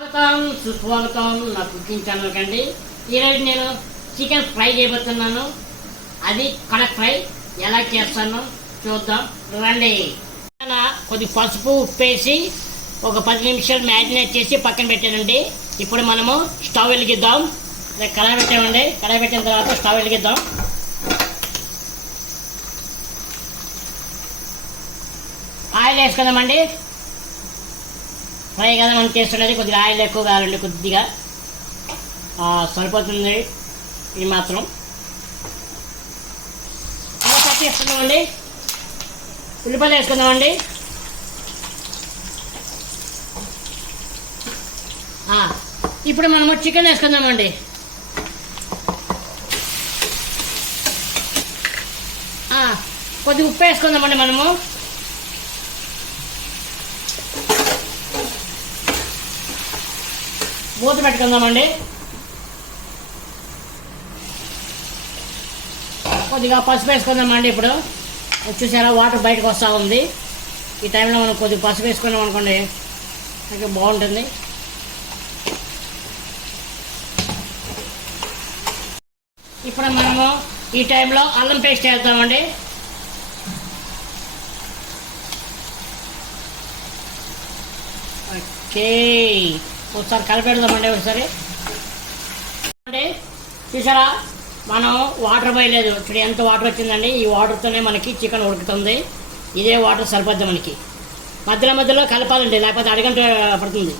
స్వాగతం సుస్వాగతం. నా కుకింగ్ ఛానల్కి అండి ఈరోజు నేను చికెన్ ఫ్రై చేయబోతున్నాను. అది కడక్ ఫ్రై. ఎలా చేస్తాను చూద్దాం. రండి. కొద్ది పసుపు ఉప్పేసి ఒక పది నిమిషాలు మ్యారినేట్ చేసి పక్కన పెట్టానండి. ఇప్పుడు మనము స్టవ్ వెలిగిద్దాం. కడాయి పెట్టామండి. కడాయి పెట్టిన తర్వాత స్టవ్ వెలిగిద్దాం. ఆయిల్ వేసుకుందామండి. ఫ్రై కదా మనం చేస్తున్నది కొద్దిగా ఆయిల్ ఎక్కువ కావాలండి కొద్దిగా. సరిపోతుంది ఇది మాత్రం. అలా కట్ ఉల్లిపాయలు వేసుకుందామండి. ఇప్పుడు మనము చికెన్ వేసుకుందామండి. కొద్దిగా ఉప్పు వేసుకుందామండి మనము. మూత పెట్టుకుందామండి. కొద్దిగా పసుపు వేసుకుందామండి ఇప్పుడు. చూసారా వాటర్ బయటకు వస్తూ ఉంది. ఈ టైంలో మనం కొద్దిగా పసుపు వేసుకున్నాం అనుకోండి ఇంకా బాగుంటుంది. ఇప్పుడు మనము ఈ టైంలో అల్లం పేస్ట్ వేద్దామండి. ఓకే. ఒకసారి కలిపెడదామండి ఒకసారి. అంటే చూసారా మనం వాటర్ పోయలేదు. ఇక్కడ ఎంత వాటర్ వచ్చిందండి? ఈ వాటర్తోనే మనకి చికెన్ ఉడుకుతుంది. ఇదే వాటర్ సరిపోద్ది మనకి. మధ్యలో మధ్యలో కలపాలండి లేకపోతే అడగంట పడుతుంది.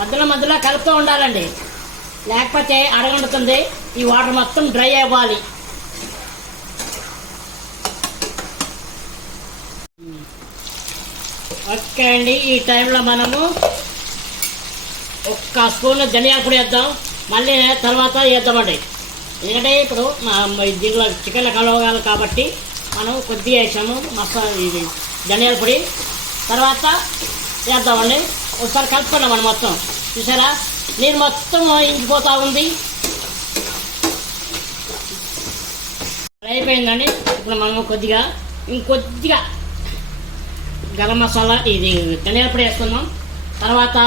మధ్యలో మధ్యలో కలుపుతూ ఉండాలండి. లేకపోతే అడగంటుంది ఈ వాటర్ మొత్తం డ్రై అవ్వాలి. ఓకే అండి ఈ టైంలో మనము ఒక్క స్పూన్ ధనియాల పొడి వేద్దాం. మళ్ళీ తర్వాత వేద్దామండి. ఎందుకంటే ఇప్పుడు మా- దీంట్లో చికెన్ కలవగాలి కాబట్టి మనం కొద్దిగా వేసాము మసాలా ఇది ధనియాల పొడి. తర్వాత వేద్దామండి. ఒకసారి కలుపుకున్నాం మనం మొత్తం. చూసారా? నీరు మొత్తం ఇంకిపోతూ ఉంది. అయిపోయిందండి. ఇప్పుడు మనం కొద్దిగా ఇంకొద్దిగా గరం మసాలా ఇది ధనియాల పొడి వేసుకుందాం. తర్వాత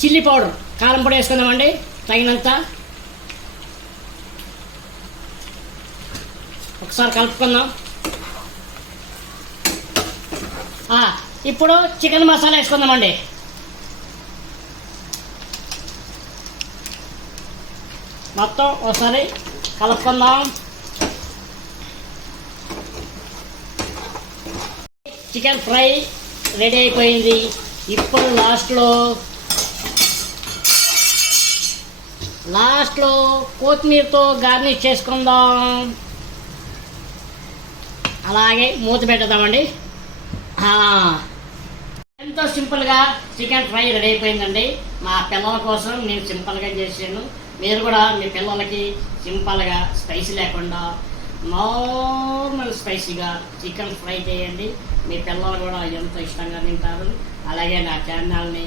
చిల్లీ పౌడర్ కారం పొడి వేసుకుందామండి తగినంత. ఒకసారి కలుపుకుందాం. ఇప్పుడు చికెన్ మసాలా వేసుకుందామండి. మొత్తం ఒకసారి కలుపుకుందాం. చికెన్ ఫ్రై రెడీ అయిపోయింది. ఇప్పుడు లాస్ట్లో లాస్ట్లో కొత్తిమీరతో గార్నిష్ చేసుకుందాం. అలాగే మూత పెట్టదామండి ఎంతో సింపుల్గా చికెన్ ఫ్రై రెడీ అయిపోయిందండి. మా పిల్లల కోసం నేను సింపుల్గా చేసాను మీరు కూడా మీ పిల్లలకి సింపుల్గా స్పైసీ లేకుండా నార్మల్ స్పైసీగా చికెన్ ఫ్రై చేయండి. మీ పిల్లలు కూడా ఎంతో ఇష్టంగా తింటారు. అలాగే నా ఛానల్ని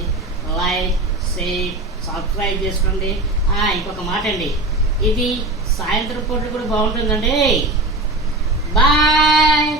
లైక్ షేర్ సబ్స్క్రైబ్ చేసుకోండి. ఇంకొక మాట అండి. ఇది సాయంత్రం పూట కూడా బాగుంటుందండి. బాయ్!